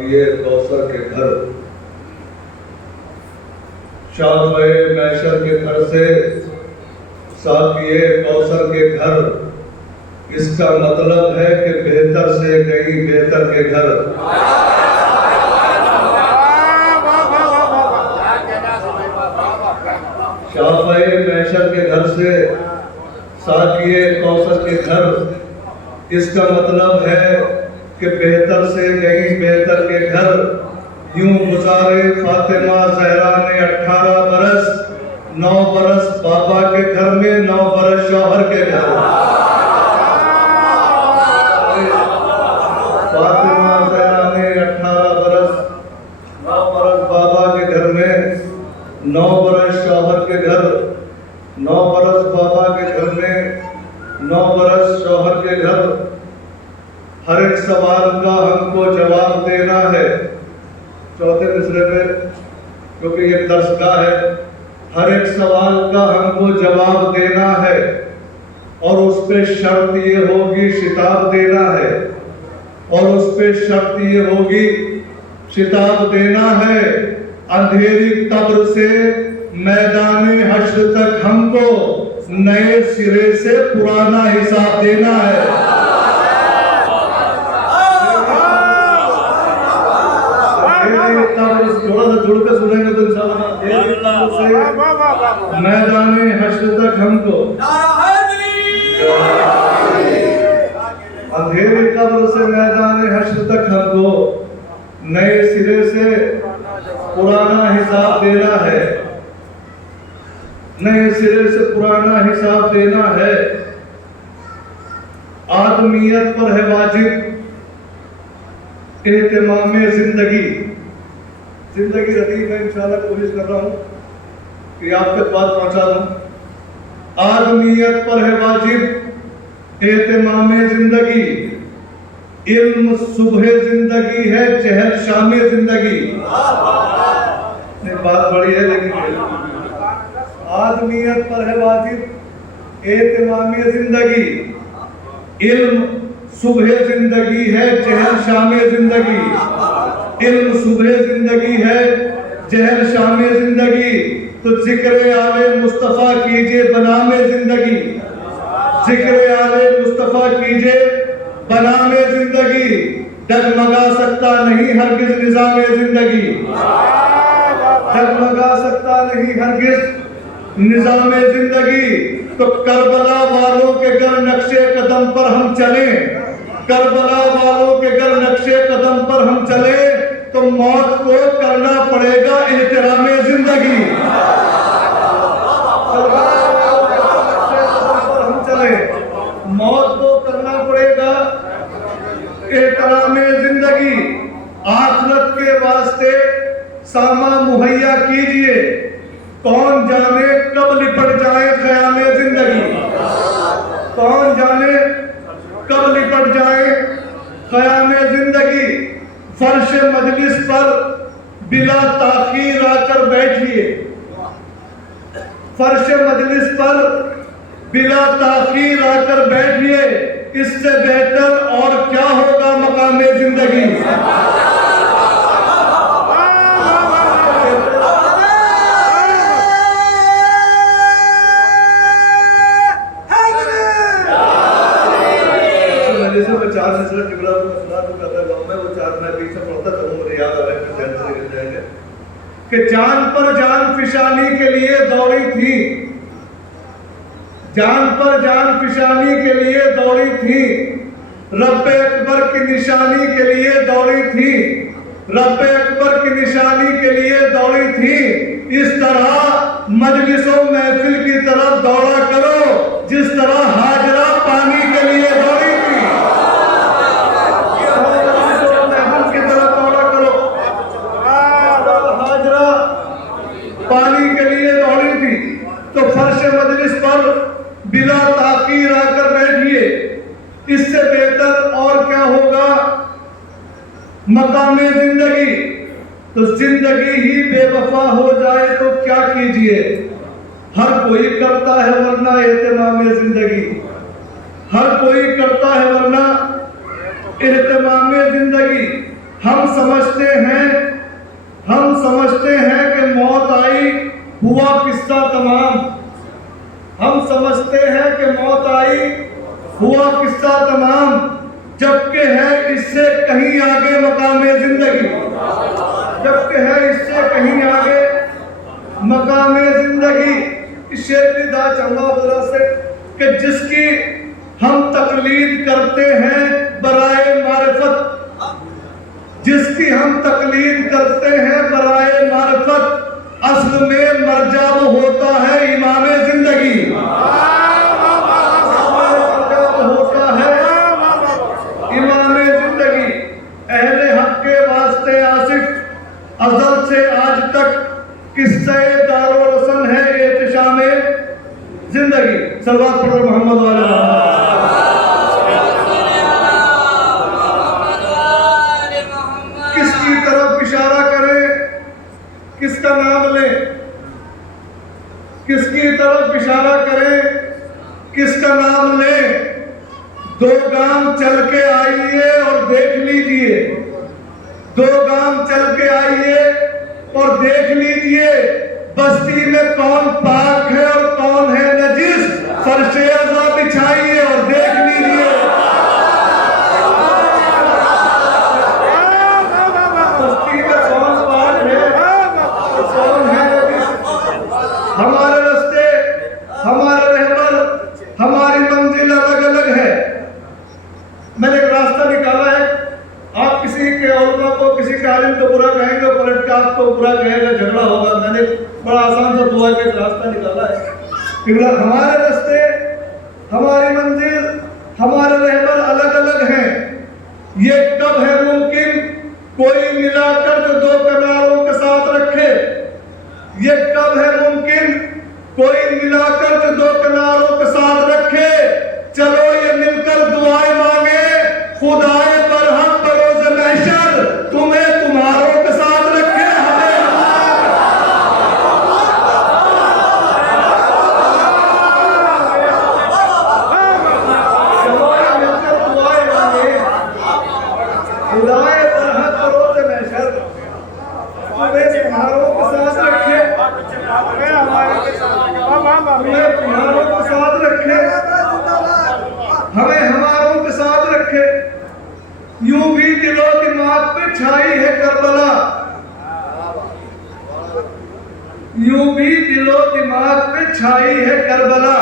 साकिए कौसर के घर, शाफ़े मैशर के घर से साकिए कौसर के घर, इसका मतलब है कि बेहतर से गई बेहतर के घर। शाफ़े मैशर के घर से साकिए कौसर के घर, इसका मतलब है कि बेहतर से गई बेहतर के घर। यूं गुजारे फातिमा ज़हरा ने 18 बरस, 9 बरस बाबा के घर में, 9 बरस शौहर के घर। फातिमा ज़हरा ने 18 बरस, 9 बरस बाबा के घर में, 9 बरस शौहर के घर। 9 बरस बाबा के घर में, 9 बरस शौहर के घर। हर एक सवाल का हमको जवाब देना है। चौथे मिसरे में, क्योंकि ये दर्सगाह है, हर एक सवाल का हमको जवाब देना है और उस पे शर्त ये होगी शिताब देना है, और उस पे शर्त ये होगी शिताब देना है। अंधेरी कब्र से मैदान हश्र तक हमको नए सिरे से पुराना हिसाब देना है। थोड़ा सा जुड़ के सुनेंगे तो इंशाअल्लाह मैदान हश्र तक हमको, अंधेरी कब्र से मैदान हश्र तक हमको नए सिरे से पुराना हिसाब देना है, नए सिरे से पुराना हिसाब देना है। आदमियत पर है वाजिब एहतमाम जिंदगी। जिंदगी लतीफ है, इंशाअल्लाह कोशिश कर रहा हूँ कि आप तक बात पहुंचा दूं। आदमियत पर है वाजिब एहतमाम जिंदगी, इल्म सुबह जिंदगी है, जहल शाम जिंदगी। बात बड़ी है लेकिन आदमियत पर है वाजिब एहतमाम जिंदगी, इल्म सुबह जिंदगी है, जहल शाम जिंदगी। इल्म सुबह जिंदगी है, जहल शाम जिंदगी। तो जिक्र आले मुस्तफा कीजिए बनामे जिंदगी, जिक्र आले मुस्तफा कीजिए बनामे जिंदगी। डगमगा सकता नहीं हरगिज निजाम जिंदगी, डगमगा सकता नहीं हरगिज निजाम जिंदगी। तो करबला वालों के घर नक्शे कदम पर हम चले, करबला वालों के घर नक्शे कदम पर हम चले, तो मौत को करना पड़ेगा एहतराम जिंदगी। हम चले, मौत को करना पड़ेगा एहतराम जिंदगी। आखिरत के वास्ते सामा मुहैया कीजिए, कौन जाने कब लिपट जाए ख़याम जिंदगी, कौन जाने कब लिपट जाए ख़याम जिंदगी। फर्श मजलिस पर बिला ताखीर आकर बैठिए, फर्श मजलिस पर बिला ताखीर आकर बैठिए। इससे बेहतर और क्या होगा मकाम जिंदगी। चार मिसरे टिकड़ा वो चार मैं पीछे पढ़ता था, मुझे याद आ रहा है कि जान पर जान फिशानी के लिए दौड़ी थी, जान पर जान फिशानी के लिए दौड़ी थी। रब्बे अकबर की निशानी के लिए दौड़ी थी, रब्बे अकबर की निशानी के लिए दौड़ी थी। इस तरह मजलिसों महफिल की तरफ दौड़ा करो जिस तरह हाजरा पानी के लिए दौड़ी थी। महफिल की तरफ दौड़ा करो, हाजरा पानी के लिए दौड़ी थी। तो फर्श मजलिस पर बिला ताकीर आकर बैठिए। इससे बेहतर और क्या होगा मकाम जिंदगी। तो जिंदगी ही बेवफा हो जाए तो क्या कीजिए। हर कोई करता है वरना एहतमाम जिंदगी, हर कोई करता है वरना एहतमाम जिंदगी। हम समझते हैं कि मौत आई, हुआ किस्सा तमाम। हम समझते हैं कि मौत आई, हुआ किस्सा तमाम, जबकि है इससे कहीं आगे मकामे जिंदगी, जबकि है इससे कहीं आगे मकामे जिंदगी। इस शेर की दाद चाहूंगा बुरा से कि जिसकी हम तकलीद करते हैं बराए मारिफत, जिसकी हम तकलीद करते हैं बराए मारिफत, असल में मरजाब होता है इमामे जिंदगी, होता है इमामे जिंदगी। अहले हक के वास्ते आसिफ अज़ल से आज तक किस्से दारो रसन है एहतिशामे जिंदगी। सल्लल्लाहु अलैहि मोहम्मद वाले किसकी तरफ इशारा करें, किसका नाम लें, किसकी तरफ इशारा करें, किसका नाम लें। 2 गांव चल के आइए और देख लीजिए, 2 गांव चल के आइए और देख लीजिए, बस्ती में कौन पाक है और कौन है नजीस। फर्शे अज़ा बिछाइए और देख लीजिए, बस्ती में कौन पाक है और कौन है नजीस। हमारे रास्ते, हमारे रहबर, हमारी मंजिल अलग अलग है। मैंने एक रास्ता निकाला है। आप किसी के औलमा को, किसी के आलिम को बुरा कहेंगे, पलट के आपको बुरा कहेगा, झगड़ा होगा। मैंने बड़ा आसान सा दुआ के रास्ता निकाला है। हमारे रास्ते, हमारी मंजिल, हमारे रहबर अलग अलग हैं। ये कब है मुमकिन कोई मिलाकर जो 2 किनारों के साथ रखे। ये कब है मुमकिन कोई मिलाकर जो 2 किनारों के साथ रखे। चलो ये मिलकर दुआएं मांगे, खुदाए बरहक बरोज़ महशर तुम्हें तुम्हारों के साथ रखे। चलो ये मिलकर दुआएं मांगे, खुदाए बरहक बरोज़ महशर तुम्हें तुम्हारों के साथ रखे, तुम्हें तुम्हारों के साथ रखे, हमें हमारों के साथ रखे। यूं भी दिलो दिमाग पे छाई है करबला, यूं भी दिलो दिमाग पे छाई है करबला,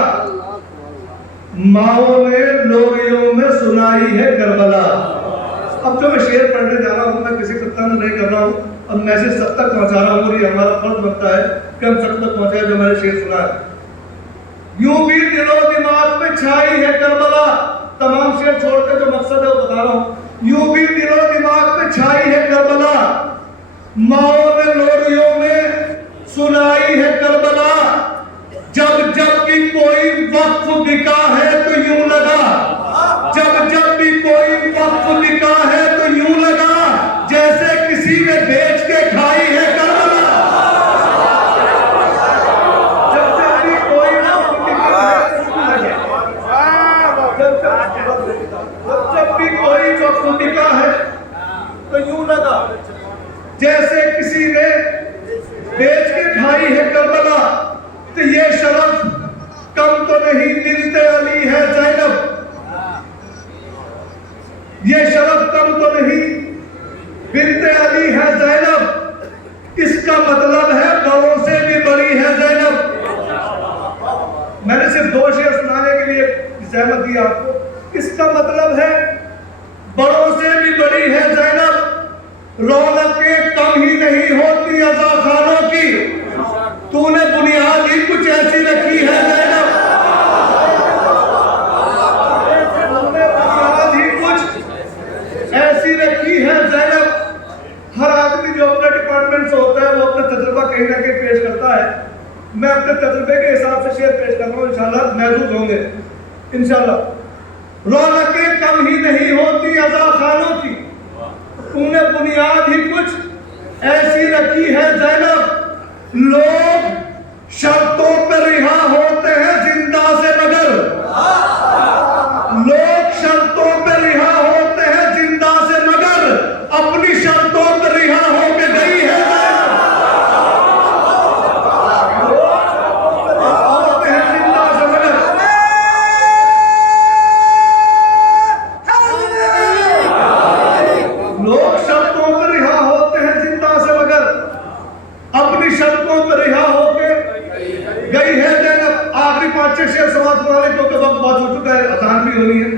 माओ ने लोरियों में सुनाई है करबला। अब जो मैं शेर पढ़ने जा रहा हूँ, मैं किसी को तंग नहीं कर रहा हूँ, अब मैसेज सब तक पहुँचा रहा हूँ। ये हमारा फर्ज बनता है कि हम सब तक पहुँचाए जो मैंने शेर सुना है। यूं भी दिलो दिमाग पे छाई है करबला, तमाम शेर छोड़ के जो मकसद है वो बता रहा हूँ। यूं भी दिलो दिमाग पे छाई है करबला, माओ ने लोरियों में सुनाई है करबला। जब जब भी कोई वक्फ बिका है तो यूं लगा, जब जब भी कोई वक्फ बिका है तो यूं लगा, जैसे किसी ने बेच के खाई है करबला। जब जब भी कोई वक्फ बिका है तो यूं लगा, जब भी कोई वक्फ बिका है तो यूं लगा, जैसे किसी ने बेच के खाई है करबला। तो ये शरफ कम तो नहीं बिनते अली है ज़ैनब, ये शरफ कम तो नहीं बिनते अली है ज़ैनब। इसका मतलब है बड़ों से भी बड़ी है ज़ैनब। मैंने सिर्फ 2 शेर सुनाने के लिए सहमत दी आपको। इसका मतलब है बड़ों से भी बड़ी है ज़ैनब, रौनकें कम ही नहीं होती अज़ा खानों की, तूने बुनियाद ही कुछ ऐसी रखी है ज़ैनब, तूने बुनियाद ही कुछ ऐसी रखी है ज़ैनब। हर आदमी जो अपने डिपार्टमेंट से होता है वो अपना तजुर्बा कहीं ना कहीं पेश करता है। मैं अपने तजुर्बे के हिसाब से शेर पेश कर रहा हूँ, इंशाल्लाह महसूस होंगे इंशाल्लाह। रौनकें कम ही नहीं होती अज़ा खानों की, तूने बुनियाद ही कुछ ऐसी रखी है ज़ैनब। लोग शर्तों पर रिहा होते हैं जिंदा से मगर, लोग शर्तों पर रिहा होते हैं जिंदा से मगर, अपनी शर्त काफी सड़कों पर रिहा होके गई है ज़ैनब। आखिरी 5-6 शेर समाज सुनाने क्योंकि वक्त बहुत हो चुका है, अजान भी होनी है,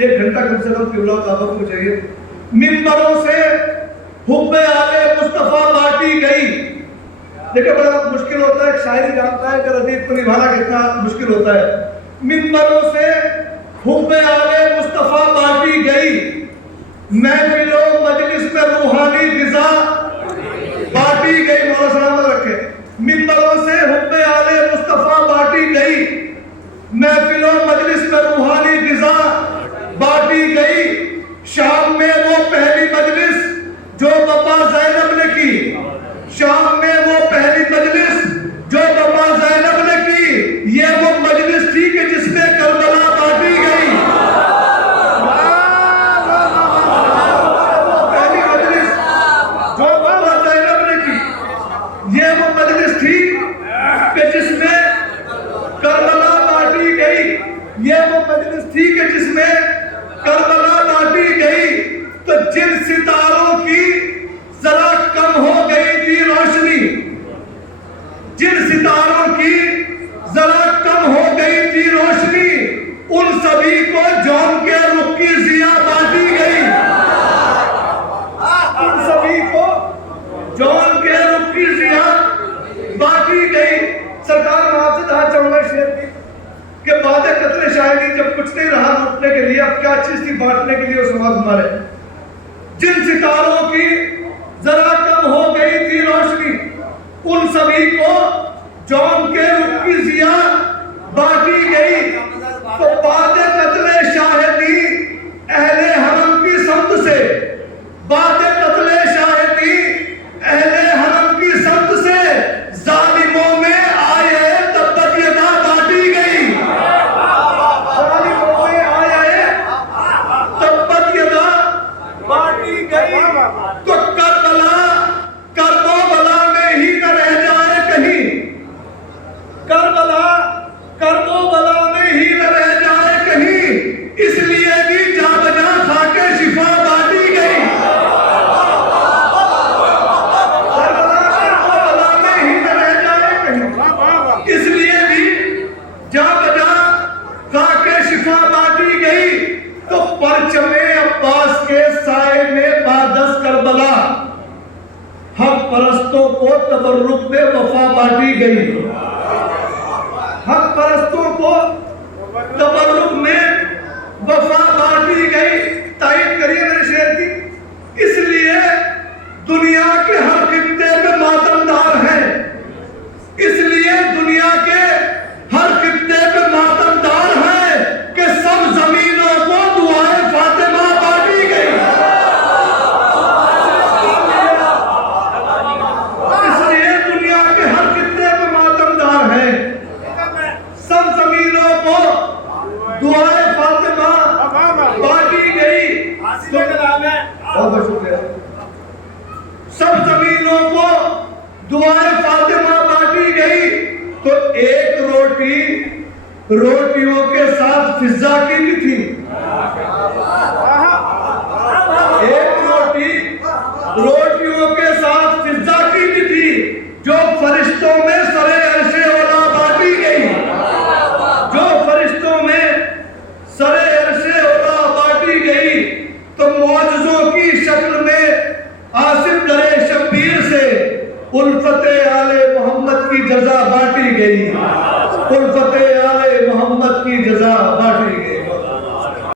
1 घंटा कम से कम किबला काबा को चाहिए। मिंबरों से हुब्बे आले मुस्तफा बांटी गई। देखिए बड़ा मुश्किल होता है, शायरी जानता है कि रदीफ को निभाना कितना मुश्किल होता है। मिंबरों से हुब्बे आले मुस्तफा बांटी गई, महफिलों मजलिस में रूहानी ग़िज़ा बांटी गई। मौला सलामत रखे। मिंबरों से हुब्बे आले मुस्तफा बांटी गई, महफिलों मजलिस में रूहानी ग़िज़ा बांटी गई। शाम में वो पहली मजलिस जो बाबा ज़ैनब ने की, शाम में वो पहली मजलिस जो बाबा ज़ैनब ने की, ये वो मजलिस थी कि जिसमें करबला बांटी गई। वो पहली मजलिस जो बाबा ज़ैनब ने की, ये वो मजलिस थी कि जिसमें करबला बांटी गई। ये वो मजलिस थी कि जिसमें करबला बांटी गई। तो जिन सितारों की जरा कम हो गई थी रोशनी, जिन सितारों की जरा कम हो गई थी रोशनी, उन सभी को जौन के रुख की ज़िया बांटी गई। उन सभी को जौन के रुख की ज़िया बांटी गई। सरकार ने आपसे कहा चाहूंगा शेर की कि बाद कत्ल शायरी जब कुछ नहीं रहा लूटने के लिए, अब क्या चीज थी बांटने के लिए उस समाज हमारे। जिन सितारों की जरा कम हो गई थी रोशनी, उन सभी को जौन के रुख की ज़िया बांटी गई। तो बाद कत्ल शाहिदी अहले हरम की समत से, बाद कत्ल शाहिदी अहले हरम की समत से जालिमों में आए तब्बत यदा बांटी गई। जालिमों में आए तब्बत यदा बांटी गई। तो करबला करबला में ही न रह जाए कहीं, करबला करबला में ही न रह जाए कहीं, इसलिए भी जा बजा खाके शिफा बांटी गई। करबला में ही न रह जाए कहीं, इसलिए भी जा बजा खाके शिफा बांटी गई। तो परचमे अब्बास के साए में बादस करबला, हक परस्तों को तबर्रुक में वफा बांटी गई। हक परस्तों को तबर्रुक में वफा बांटी गई। तारीफ करिए मेरे शेर की। इसलिए दुनिया के हर खित्ते में मातमदार हैं, इसलिए दुनिया के हर खित्ते में मातमदार हैं कि सब जमीनों को दुआए फातिमा बांटी गई। इसलिए दुनिया के हर खित्ते में मातमदार हैं, सब जमीनों को दुआए फातिमा बांटी गई। बहुत बहुत शुक्रिया। सब जमीनों को दुआए फातिमा बांटी गई। तो एक रोटी रोटियों के साथ फिजा की भी थी, एक रोटी रोटियों के साथ फिजा की भी थी, जो फरिश्तों में सरे अर्शे ओला बांटी गई। जो फरिश्तों में सरे अर्शे ओला बांटी गई। तो मौजज़ों की शक्ल में आसिफ दरे शब्बीर से उल्फते आले मोहम्मद की जजा बांटी गई। उल्फते आले मोहम्मद की जजा